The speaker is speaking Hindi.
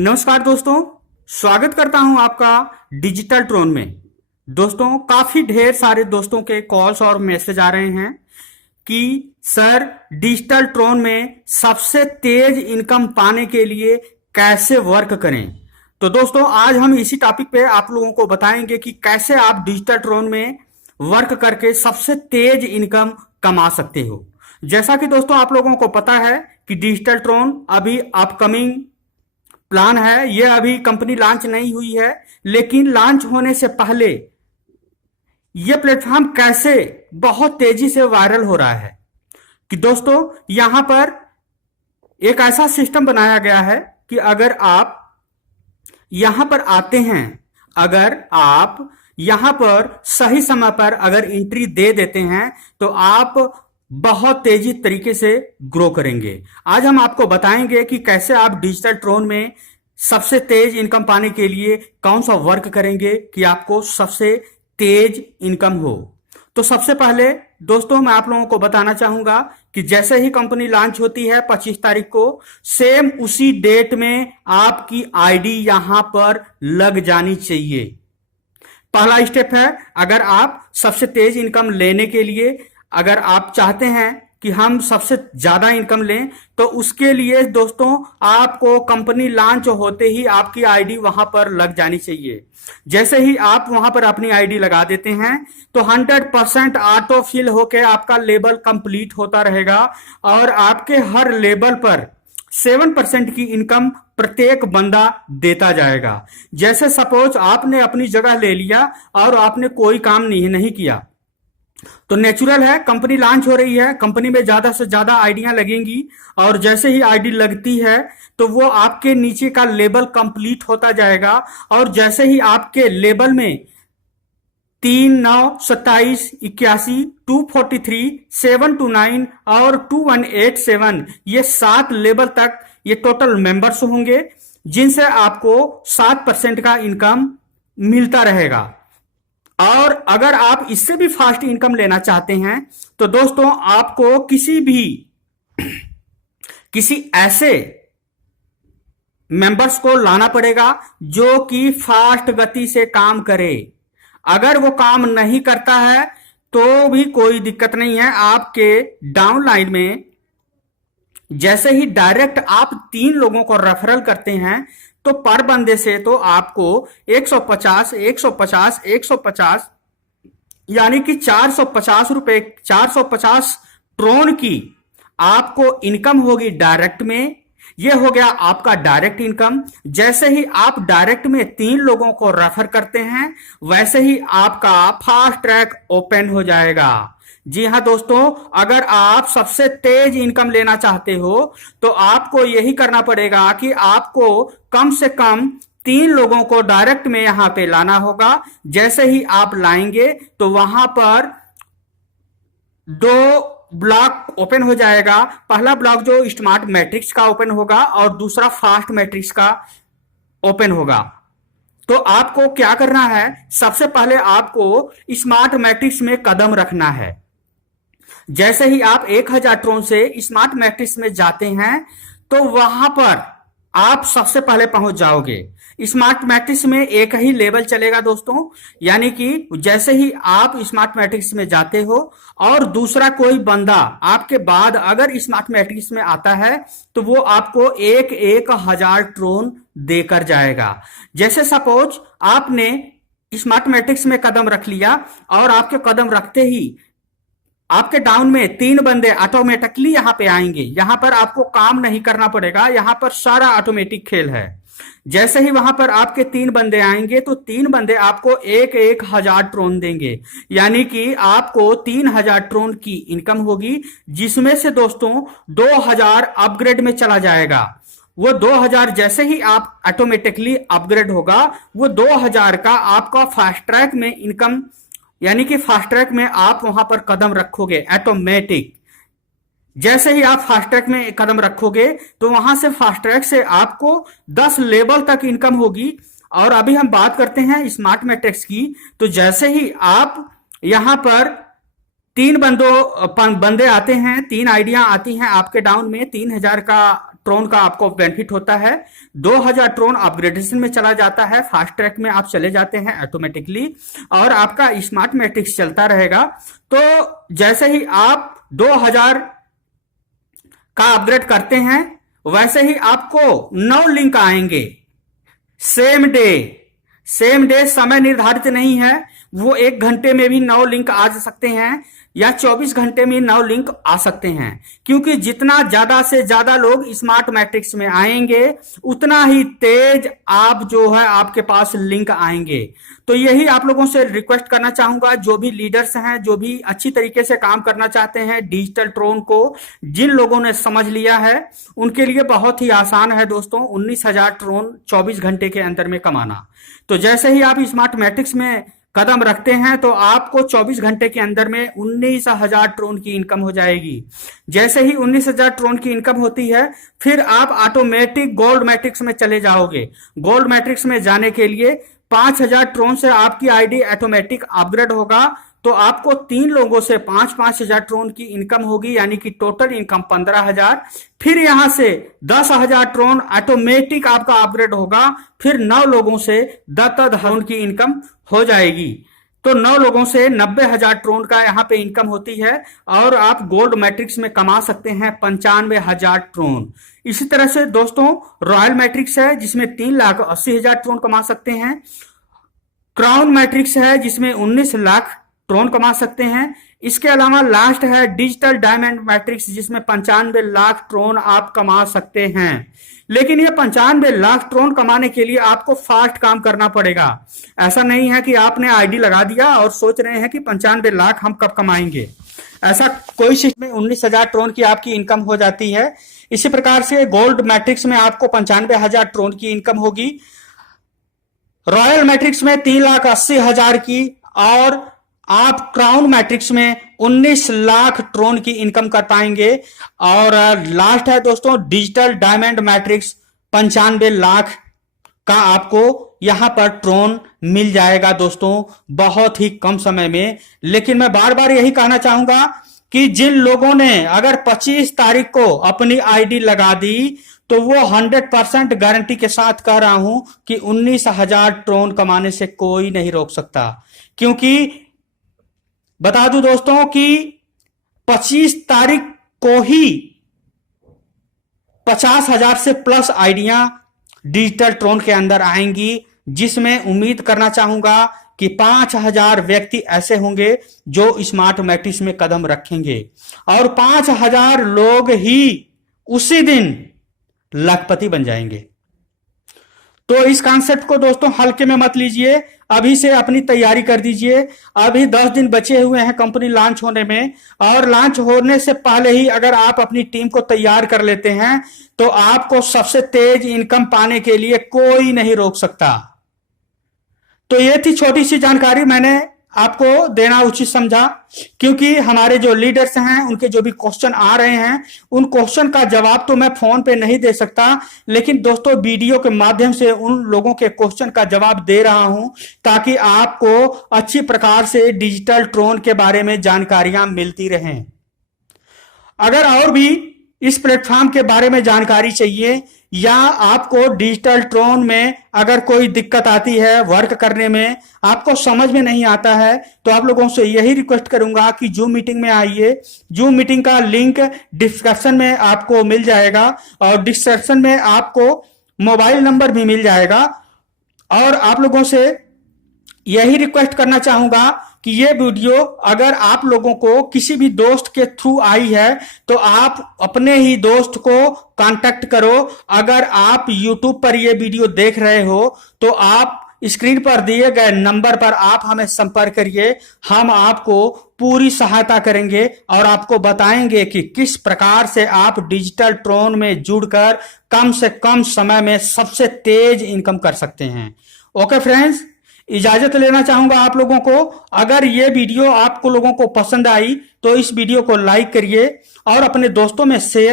नमस्कार दोस्तों, स्वागत करता हूं आपका डिजिटल ट्रोन में। दोस्तों, काफी ढेर सारे दोस्तों के कॉल्स और मैसेज आ रहे हैं कि सर डिजिटल ट्रोन में सबसे तेज इनकम पाने के लिए कैसे वर्क करें। तो दोस्तों, आज हम इसी टॉपिक पे आप लोगों को बताएंगे कि कैसे आप डिजिटल ट्रोन में वर्क करके सबसे तेज इनकम कमा सकते हो। जैसा कि दोस्तों आप लोगों को पता है कि डिजिटल ट्रोन अभी अपकमिंग प्लान है, यह अभी कंपनी लॉन्च नहीं हुई है, लेकिन लॉन्च होने से पहले यह प्लेटफॉर्म कैसे बहुत तेजी से वायरल हो रहा है कि दोस्तों यहां पर एक ऐसा सिस्टम बनाया गया है कि अगर आप यहां पर आते हैं, अगर आप यहां पर सही समय पर अगर एंट्री दे देते हैं तो आप बहुत तेजी तरीके से ग्रो करेंगे। आज हम आपको बताएंगे कि कैसे आप डिजिटल ट्रोन में सबसे तेज इनकम पाने के लिए कौन सा वर्क करेंगे कि आपको सबसे तेज इनकम हो। तो सबसे पहले दोस्तों मैं आप लोगों को बताना चाहूंगा कि जैसे ही कंपनी लॉन्च होती है 25 तारीख को, सेम उसी डेट में आपकी आईडी यहां पर लग जानी चाहिए। पहला स्टेप है, अगर आप सबसे तेज इनकम लेने के लिए अगर आप चाहते हैं कि हम सबसे ज्यादा इनकम लें, तो उसके लिए दोस्तों आपको कंपनी लॉन्च होते ही आपकी आईडी वहां पर लग जानी चाहिए। जैसे ही आप वहां पर अपनी आईडी लगा देते हैं तो 100% ऑटो फिल होकर आपका लेवल कंप्लीट होता रहेगा और आपके हर लेवल पर 7% की इनकम प्रत्येक बंदा देता जाएगा। जैसे सपोज आपने अपनी जगह ले लिया और आपने कोई काम नहीं किया, तो नेचुरल है, कंपनी लॉन्च हो रही है, कंपनी में ज्यादा से ज्यादा आईडियां लगेंगी और जैसे ही आईडी लगती है तो वो आपके नीचे का लेवल कंप्लीट होता जाएगा और जैसे ही आपके लेवल में 3, 9, 27, 81, 243, 729 और 2187 ये 7 लेवल तक ये टोटल मेंबर्स होंगे, जिनसे आपको 7% का इनकम मिलता रहेगा। और अगर आप इससे भी फास्ट इनकम लेना चाहते हैं तो दोस्तों आपको किसी ऐसे मेंबर्स को लाना पड़ेगा जो कि फास्ट गति से काम करे। अगर वो काम नहीं करता है तो भी कोई दिक्कत नहीं है, आपके डाउनलाइन में जैसे ही डायरेक्ट आप 3 लोगों को रेफरल करते हैं तो पर बंदे से तो आपको 150 150 150 यानी कि 450 रुपए 450 ट्रोन की आपको इनकम होगी डायरेक्ट में। यह हो गया आपका डायरेक्ट इनकम। जैसे ही आप डायरेक्ट में 3 लोगों को रेफर करते हैं वैसे ही आपका फास्ट ट्रैक ओपन हो जाएगा। जी हां दोस्तों, अगर आप सबसे तेज इनकम लेना चाहते हो तो आपको यही करना पड़ेगा कि आपको कम से कम 3 लोगों को डायरेक्ट में यहां पे लाना होगा। जैसे ही आप लाएंगे तो वहां पर 2 ब्लॉक ओपन हो जाएगा। पहला ब्लॉक जो स्मार्ट मैट्रिक्स का ओपन होगा और दूसरा फास्ट मैट्रिक्स का ओपन होगा। तो आपको क्या करना है, सबसे पहले आपको स्मार्ट मैट्रिक्स में कदम रखना है। जैसे ही आप 1000 ट्रोन से स्मार्ट मैट्रिक्स में जाते हैं तो वहां पर आप सबसे पहले पहुंच जाओगे। स्मार्ट मैट्रिक्स में एक ही लेवल चलेगा दोस्तों, यानी कि जैसे ही आप स्मार्ट मैट्रिक्स में जाते हो और दूसरा कोई बंदा आपके बाद अगर स्मार्ट मैट्रिक्स में आता है तो वो आपको 1000 ट्रोन देकर जाएगा। जैसे सपोज आपने स्मार्ट मैट्रिक्स में कदम रख लिया और आपके कदम रखते ही आपके डाउन में 3 बंदे ऑटोमेटिकली यहां पे आएंगे। यहां पर आपको काम नहीं करना पड़ेगा, यहां पर सारा ऑटोमेटिक खेल है। जैसे ही वहां पर आपके 3 बंदे आएंगे तो 3 बंदे आपको 1000 ट्रोन देंगे, यानी कि आपको 3000 ट्रोन की इनकम होगी, जिसमें से दोस्तों 2000 अपग्रेड में चला जाएगा। वो 2000 जैसे ही आप ऑटोमेटिकली अपग्रेड होगा वो 2000 का आपका फास्ट ट्रैक में इनकम, यानी कि फास्ट ट्रैक में आप वहां पर कदम रखोगे ऑटोमेटिक। जैसे ही आप फास्ट ट्रैक में कदम रखोगे तो वहां से फास्ट ट्रैक से आपको 10 लेवल तक इनकम होगी। और अभी हम बात करते हैं स्मार्ट मैट्रिक्स की। तो जैसे ही आप यहां पर 3 बंदे आते हैं, 3 आइडिया आती हैं आपके डाउन में, 3000 का ट्रोन का आपको बेनिफिट होता है। 2000 ट्रोन अपग्रेडेशन में चला जाता है, फास्ट ट्रैक में आप चले जाते हैं ऑटोमेटिकली, और आपका स्मार्ट मैट्रिक्स चलता रहेगा। तो जैसे ही आप 2000 का अपग्रेड करते हैं वैसे ही आपको 9 लिंक आएंगे सेम डे। समय निर्धारित नहीं है, वो 1 घंटे में भी 9 लिंक आ सकते हैं या 24 घंटे में 9 लिंक आ सकते हैं, क्योंकि जितना ज्यादा से ज्यादा लोग स्मार्ट मैट्रिक्स में आएंगे उतना ही तेज आप जो है आपके पास लिंक आएंगे। तो यही आप लोगों से रिक्वेस्ट करना चाहूंगा, जो भी लीडर्स हैं, जो भी अच्छी तरीके से काम करना चाहते हैं डिजिटल ट्रोन को, जिन लोगों ने समझ लिया है उनके लिए बहुत ही आसान है दोस्तों 19,000 ट्रोन 24 घंटे के अंदर में कमाना। तो जैसे ही आप स्मार्ट मैट्रिक्स में कदम रखते हैं तो आपको 24 घंटे के अंदर में 19,000 ट्रोन की इनकम हो जाएगी। जैसे ही 19,000 ट्रोन की इनकम होती है फिर आप ऑटोमेटिक गोल्ड मैट्रिक्स में चले जाओगे। गोल्ड मैट्रिक्स में जाने के लिए 5,000 ट्रोन से आपकी आईडी ऑटोमेटिक अपग्रेड होगा, तो आपको 3 लोगों से 5,000 ट्रोन की इनकम होगी, यानी कि टोटल इनकम 15,000। फिर यहां से 10,000 ट्रोन ऑटोमेटिक आपका अपग्रेड होगा, फिर 9 लोगों से 10,000 ट्रोन की इनकम हो जाएगी। तो 9 लोगों से 90,000 ट्रोन का यहां पे इनकम होती है, और आप गोल्ड मैट्रिक्स में कमा सकते हैं 95,000 ट्रोन। इसी तरह से दोस्तों रॉयल मैट्रिक्स है जिसमें 3,80,000 ट्रोन कमा सकते हैं। क्राउन मैट्रिक्स है जिसमें 19 लाख ट्रोन कमा सकते हैं। इसके अलावा लास्ट है डिजिटल डायमंड मैट्रिक्स जिसमें 95 लाख ट्रोन आप कमा सकते हैं। लेकिन ये 95 लाख ट्रोन कमाने के लिए आपको फास्ट काम करना पड़ेगा। ऐसा नहीं है कि आपने आईडी लगा दिया और सोच रहे हैं कि 95 लाख हम कब कमाएंगे, ऐसा कोई सिस्टम में 19,000 ट्रोन की आपकी इनकम हो जाती है। इसी प्रकार से गोल्ड मैट्रिक्स में आपको 95,000 ट्रोन की इनकम होगी, रॉयल मैट्रिक्स में 3,80,000 की, और आप क्राउन मैट्रिक्स में 19 लाख ट्रोन की इनकम कर पाएंगे। और लास्ट है दोस्तों डिजिटल डायमंड मैट्रिक्स, 95 लाख का आपको यहां पर ट्रोन मिल जाएगा दोस्तों बहुत ही कम समय में। लेकिन मैं बार बार यही कहना चाहूंगा कि जिन लोगों ने अगर 25 तारीख को अपनी आईडी लगा दी तो वो 100% गारंटी के साथ कह रहा हूं कि 19,000 ट्रोन कमाने से कोई नहीं रोक सकता। क्योंकि बता दूं दोस्तों कि 25 तारीख को ही 50,000 से प्लस आइडिया डिजिटल ट्रोन के अंदर आएंगी, जिसमें उम्मीद करना चाहूंगा कि 5,000 व्यक्ति ऐसे होंगे जो स्मार्ट मैट्रिक्स में कदम रखेंगे, और 5,000 लोग ही उसी दिन लखपति बन जाएंगे। तो इस कॉन्सेप्ट को दोस्तों हल्के में मत लीजिए, अभी से अपनी तैयारी कर दीजिए। अभी 10 दिन बचे हुए हैं कंपनी लॉन्च होने में, और लॉन्च होने से पहले ही अगर आप अपनी टीम को तैयार कर लेते हैं तो आपको सबसे तेज इनकम पाने के लिए कोई नहीं रोक सकता। तो ये थी छोटी सी जानकारी, मैंने आपको देना उचित समझा, क्योंकि हमारे जो लीडर्स हैं उनके जो भी क्वेश्चन आ रहे हैं उन क्वेश्चन का जवाब तो मैं फोन पे नहीं दे सकता, लेकिन दोस्तों वीडियो के माध्यम से उन लोगों के क्वेश्चन का जवाब दे रहा हूं ताकि आपको अच्छी प्रकार से डिजिटल ट्रोन के बारे में जानकारियां मिलती रहें। अगर और भी इस प्लेटफॉर्म के बारे में जानकारी चाहिए, या आपको डिजिटल ट्रोन में अगर कोई दिक्कत आती है वर्क करने में, आपको समझ में नहीं आता है, तो आप लोगों से यही रिक्वेस्ट करूंगा कि जूम मीटिंग में आइए। जूम मीटिंग का लिंक डिस्क्रिप्शन में आपको मिल जाएगा, और डिस्क्रिप्शन में आपको मोबाइल नंबर भी मिल जाएगा। और आप लोगों से यही रिक्वेस्ट करना चाहूंगा कि ये वीडियो अगर आप लोगों को किसी भी दोस्त के थ्रू आई है तो आप अपने ही दोस्त को कांटेक्ट करो। अगर आप YouTube पर ये वीडियो देख रहे हो तो आप स्क्रीन पर दिए गए नंबर पर आप हमें संपर्क करिए, हम आपको पूरी सहायता करेंगे और आपको बताएंगे कि किस प्रकार से आप डिजिटल ट्रोन में जुड़कर कम से कम समय में सबसे तेज इनकम कर सकते हैं। ओके फ्रेंड्स, इजाजत लेना चाहूंगा आप लोगों को। अगर ये वीडियो आपको लोगों को पसंद आई तो इस वीडियो को लाइक करिए और अपने दोस्तों में शेयर